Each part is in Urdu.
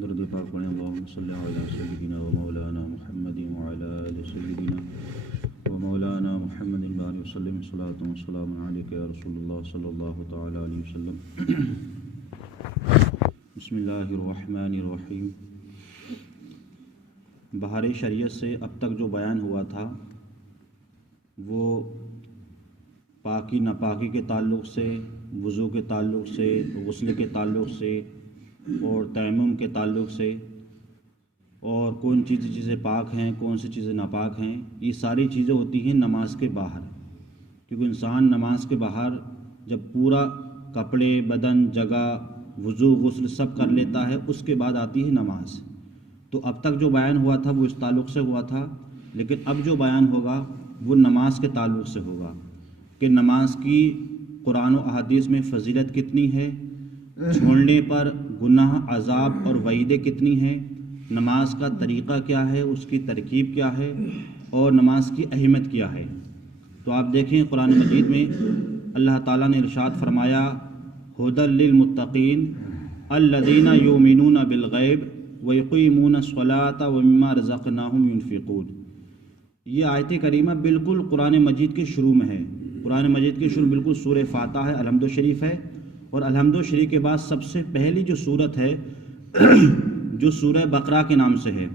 درود پاک پڑھیں اللہم صلی علی سیدنا و مولانا محمد وعلی آل سیدنا و مولانا محمد بارک وسلم صلاۃ و سلام علیک یا رسول اللہ صلی اللہ تعالی علیہ وسلم۔ بسم اللہ الرحمن الرحیم۔ بہار شریعت سے اب تک جو بیان ہوا تھا وہ پاکی ناپاکی کے تعلق سے، وضو کے تعلق سے، غسل کے تعلق سے اور تیمم کے تعلق سے، اور کون چیزیں پاک ہیں، کون سی چیزیں ناپاک ہیں، یہ ساری چیزیں ہوتی ہیں نماز کے باہر۔ کیونکہ انسان نماز کے باہر جب پورا کپڑے، بدن، جگہ، وضو، غسل سب کر لیتا ہے، اس کے بعد آتی ہے نماز۔ تو اب تک جو بیان ہوا تھا وہ اس تعلق سے ہوا تھا، لیکن اب جو بیان ہوگا وہ نماز کے تعلق سے ہوگا کہ نماز کی قرآن و احادیث میں فضیلت کتنی ہے، چھوڑنے پر گناہ، عذاب اور وعیدیں کتنی ہیں، نماز کا طریقہ کیا ہے، اس کی ترکیب کیا ہے، اور نماز کی اہمیت کیا ہے۔ تو آپ دیکھیں قرآن مجید میں اللہ تعالیٰ نے ارشاد فرمایا ھدی للمتقین الذین یؤمنون بالغیب ویقیمون الصلاۃ ومما رزقناہم ینفقون۔ یہ آیت کریمہ بالکل قرآن مجید کے شروع میں ہے۔ قرآن مجید کے شروع بالکل سورہ فاتحہ ہے، الحمد شریف ہے، اور الحمد شریف کے بعد سب سے پہلی جو صورت ہے جو سورہ بقرہ کے نام سے ہے،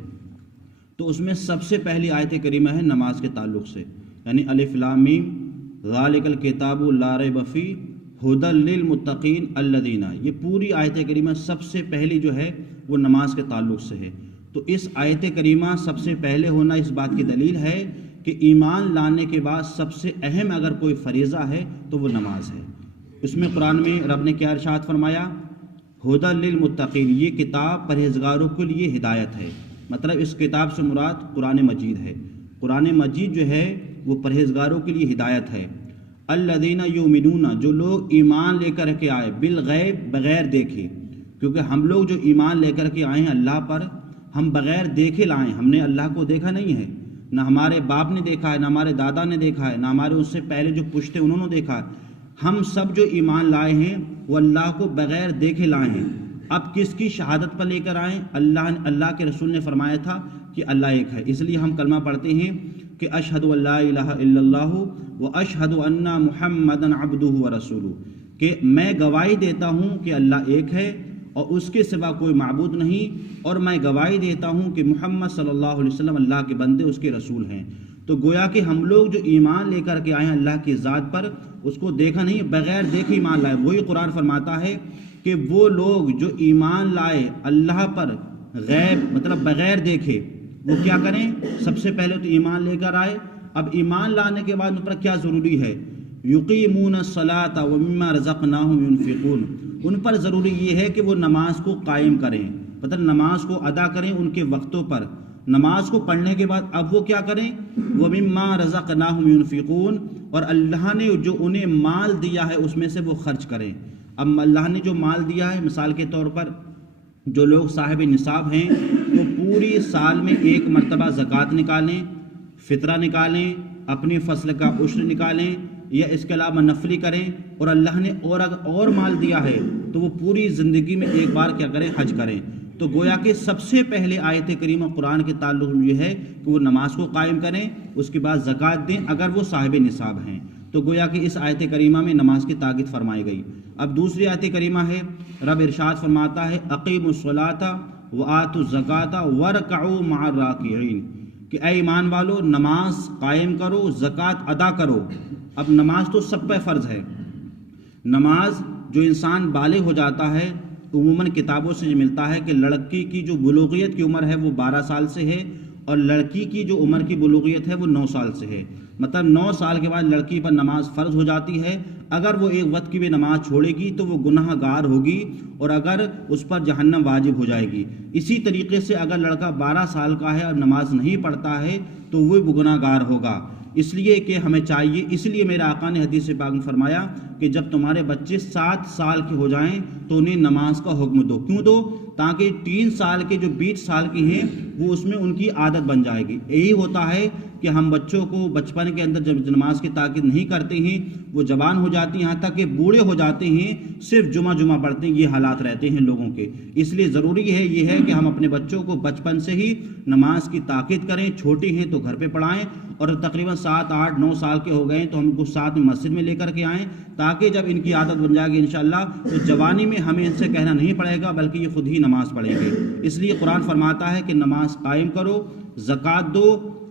تو اس میں سب سے پہلی آیت کریمہ ہے نماز کے تعلق سے، یعنی الف لام میم ذالک الکتاب لا ریب فیہ ھدی للمتقین الذین۔ یہ پوری آیت کریمہ سب سے پہلی جو ہے وہ نماز کے تعلق سے ہے۔ تو اس آیت کریمہ سب سے پہلے ہونا اس بات کی دلیل ہے کہ ایمان لانے کے بعد سب سے اہم اگر کوئی فریضہ ہے تو وہ نماز ہے۔ اس میں قرآن میں رب نے کیا ارشاد فرمایا، ھدی للمتقین، یہ کتاب پرہیزگاروں کے لیے ہدایت ہے۔ مطلب اس کتاب سے مراد قرآن مجید ہے۔ قرآن مجید جو ہے وہ پرہیزگاروں کے لیے ہدایت ہے۔ الذین یؤمنون، جو لوگ ایمان لے کر کے آئے، بالغیب، بغیر دیکھے، کیونکہ ہم لوگ جو ایمان لے کر کے آئے ہیں اللہ پر، ہم بغیر دیکھے لائے، ہم نے اللہ کو دیکھا نہیں ہے، نہ ہمارے باپ نے دیکھا ہے، نہ ہمارے دادا نے دیکھا ہے، نہ ہمارے اس سے پہلے جو پشتے انہوں نے دیکھا ہے۔ ہم سب جو ایمان لائے ہیں وہ اللہ کو بغیر دیکھے لائے ہیں۔ اب کس کی شہادت پر لے کر آئیں؟ اللہ کے رسول نے فرمایا تھا کہ اللہ ایک ہے، اس لیے ہم کلمہ پڑھتے ہیں کہ اشہد ان لا الہ الا اللہ و اشہد ان محمدا عبدہ و رسولہ، کہ میں گواہی دیتا ہوں کہ اللہ ایک ہے اور اس کے سوا کوئی معبود نہیں، اور میں گواہی دیتا ہوں کہ محمد صلی اللہ علیہ وسلم اللہ کے بندے، اس کے رسول ہیں۔ تو گویا کہ ہم لوگ جو ایمان لے کر کے آئے ہیں اللہ کی ذات پر، اس کو دیکھا نہیں، بغیر دیکھے ایمان لائے۔ وہی قرآن فرماتا ہے کہ وہ لوگ جو ایمان لائے اللہ پر غیب، مطلب بغیر دیکھے، وہ کیا کریں؟ سب سے پہلے تو ایمان لے کر آئے۔ اب ایمان لانے کے بعد ان پر کیا ضروری ہے؟ یقیمون الصلاۃ ومما رزقناہم ینفقون، ان پر ضروری یہ ہے کہ وہ نماز کو قائم کریں، مطلب نماز کو ادا کریں ان کے وقتوں پر۔ نماز کو پڑھنے کے بعد اب وہ کیا کریں؟ وَمِمَّا رَزَقْنَاهُمْ يُنْفِقُونَ، اور اللہ نے جو انہیں مال دیا ہے اس میں سے وہ خرچ کریں۔ اب اللہ نے جو مال دیا ہے، مثال کے طور پر جو لوگ صاحب نصاب ہیں وہ پوری سال میں ایک مرتبہ زکوٰۃ نکالیں، فطرہ نکالیں، اپنی فصل کا عشر نکالیں، یا اس کے علاوہ نفلی کریں، اور اللہ نے اور مال دیا ہے تو وہ پوری زندگی میں ایک بار کیا کریں؟ حج کریں۔ تو گویا کہ سب سے پہلے آیت کریمہ قرآن کے تعلق یہ ہے کہ وہ نماز کو قائم کریں، اس کے بعد زکوٰۃ دیں اگر وہ صاحب نصاب ہیں۔ تو گویا کہ اس آیت کریمہ میں نماز کی تاکید فرمائی گئی۔ اب دوسری آیت کریمہ ہے، رب ارشاد فرماتا ہے اقیموا الصلاۃ وآتوا الزکاۃ وارکعوا مع الراکعین، کہ اے ایمان والو نماز قائم کرو، زکوٰۃ ادا کرو۔ اب نماز تو سب پہ فرض ہے۔ نماز جو انسان بالغ ہو جاتا ہے، عموماً کتابوں سے یہ ملتا ہے کہ لڑکی کی جو بلوغیت کی عمر ہے وہ 12 سال سے ہے، اور لڑکی کی جو عمر کی بلوغیت ہے وہ 9 سال سے ہے۔ مطلب 9 سال کے بعد لڑکی پر نماز فرض ہو جاتی ہے۔ اگر وہ ایک وقت کی بھی نماز چھوڑے گی تو وہ گناہ گار ہوگی، اور اگر اس پر جہنم واجب ہو جائے گی۔ اسی طریقے سے اگر لڑکا 12 سال کا ہے اور نماز نہیں پڑھتا ہے تو وہ گناہ گار ہوگا۔ اس لیے کہ ہمیں چاہیے، اس لیے میرے آقا نے حدیث پاک میں فرمایا کہ جب تمہارے بچے 7 سال کے ہو جائیں تو انہیں نماز کا حکم دو۔ کیوں دو؟ تاکہ 3 سال کے جو 20 سال کی ہیں وہ اس میں ان کی عادت بن جائے گی۔ یہی ہوتا ہے کہ ہم بچوں کو بچپن کے اندر جب نماز کی تاکید نہیں کرتے ہیں، وہ جوان ہو جاتی ہیں، یہاں تک کہ بوڑھے ہو جاتے ہیں، صرف جمعہ پڑھتے ہیں، یہ حالات رہتے ہیں لوگوں کے۔ اس لیے ضروری ہے یہ ہے کہ ہم اپنے بچوں کو بچپن سے ہی نماز کی تاکید کریں، چھوٹے ہیں تو گھر پہ پڑھائیں، اور تقریباً 7، 8، 9 سال کے ہو گئے تو ہم کو ساتھ میں مسجد میں لے کر کے آئیں، تاکہ جب ان کی عادت بن جائے گی انشاءاللہ تو جوانی میں ہمیں ان سے کہنا نہیں پڑے گا، بلکہ یہ خود ہی نماز پڑھیں گے۔ اس لیے قرآن فرماتا ہے کہ نماز قائم کرو، زکوٰۃ دو،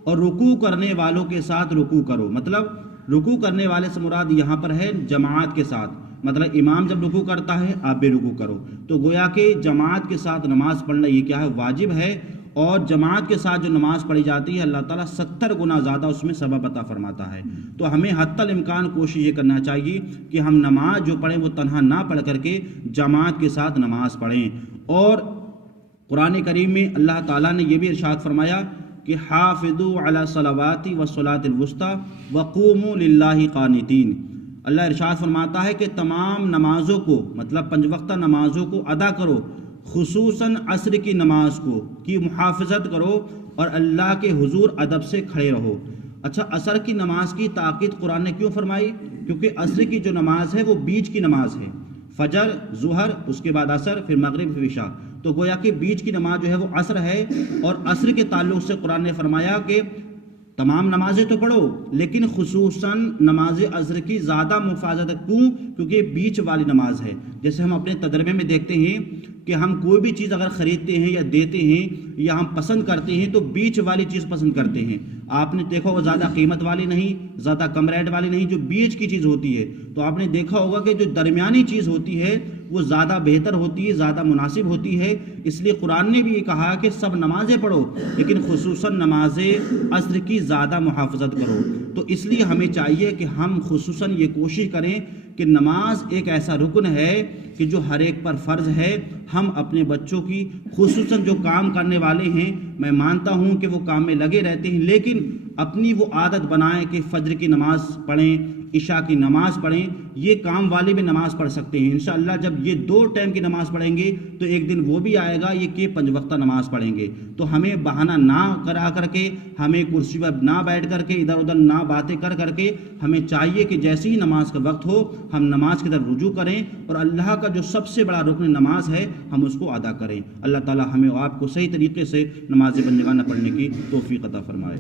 اور رکوع کرنے والوں کے ساتھ رکوع کرو۔ مطلب رکوع کرنے والے سے مراد یہاں پر ہے جماعت کے ساتھ، مطلب امام جب رکوع کرتا ہے آپ بھی رکوع کرو، تو گویا کہ جماعت کے ساتھ نماز پڑھنا یہ کیا ہے؟ واجب ہے، اور جماعت کے ساتھ جو نماز پڑھی جاتی ہے اللہ تعالیٰ 70 گنا زیادہ اس میں ثواب عطا فرماتا ہے۔ تو ہمیں حتی الامکان کوشش یہ کرنا چاہیے کہ ہم نماز جو پڑھیں وہ تنہا نہ پڑھ کر کے جماعت کے ساتھ نماز پڑھیں۔ اور قرآن کریم میں اللہ تعالیٰ نے یہ بھی ارشاد فرمایا کہ حافظوا علی الصلوات والصلاۃ الوسطی وقوموا للہ قانتین۔ اللہ ارشاد فرماتا ہے کہ تمام نمازوں کو، مطلب 5 وقتہ نمازوں کو ادا کرو، خصوصاً عصر کی نماز کی محافظت کرو، اور اللہ کے حضور ادب سے کھڑے رہو۔ اچھا، عصر کی نماز کی تاکید قرآن نے کیوں فرمائی؟ کیونکہ عصر کی جو نماز ہے وہ بیچ کی نماز ہے، فجر، ظہر، اس کے بعد عصر، پھر مغرب، پھر عشاء، تو گویا کہ بیچ کی نماز جو ہے وہ عصر ہے، اور عصر کے تعلق سے قرآن نے فرمایا کہ تمام نمازیں تو پڑھو لیکن خصوصاً نماز عصر کی زیادہ محافظت۔ کیوں؟ کیونکہ یہ بیچ والی نماز ہے۔ جیسے ہم اپنے تجربے میں دیکھتے ہیں کہ ہم کوئی بھی چیز اگر خریدتے ہیں یا دیتے ہیں یا ہم پسند کرتے ہیں تو بیچ والی چیز پسند کرتے ہیں۔ آپ نے دیکھا وہ زیادہ قیمت والی نہیں، زیادہ کم ریٹ والی نہیں، جو بیچ کی چیز ہوتی ہے، تو آپ نے دیکھا ہوگا کہ جو درمیانی چیز ہوتی ہے وہ زیادہ بہتر ہوتی ہے، زیادہ مناسب ہوتی ہے۔ اس لیے قرآن نے بھی یہ کہا کہ سب نمازیں پڑھو لیکن خصوصاً نماز عصر کی زیادہ محافظت کرو۔ تو اس لیے ہمیں چاہیے کہ ہم خصوصاً یہ کوشش کریں کہ نماز ایک ایسا رکن ہے کہ جو ہر ایک پر فرض ہے۔ ہم اپنے بچوں کی، خصوصاً جو کام کرنے والے ہیں، میں مانتا ہوں کہ وہ کام میں لگے رہتے ہیں، لیکن اپنی وہ عادت بنائیں کہ فجر کی نماز پڑھیں، عشاء کی نماز پڑھیں۔ یہ کام والے بھی نماز پڑھ سکتے ہیں انشاءاللہ۔ جب یہ 2 ٹائم کی نماز پڑھیں گے تو ایک دن وہ بھی آئے گا یہ کہ 5 وقتہ نماز پڑھیں گے۔ تو ہمیں بہانہ نہ کرا کر کے، ہمیں کرسی پر نہ بیٹھ کر کے، ادھر ادھر نہ باتیں کر کے، ہمیں چاہیے کہ جیسے ہی نماز کا وقت ہو ہم نماز کی طرف رجوع کریں، اور اللہ کا جو سب سے بڑا رکن نماز ہے ہم اس کو ادا کریں۔ اللہ تعالی ہمیں اور آپ کو صحیح طریقے سے نماز بندگانہ پڑھنے کی توفیق عطا فرمائے۔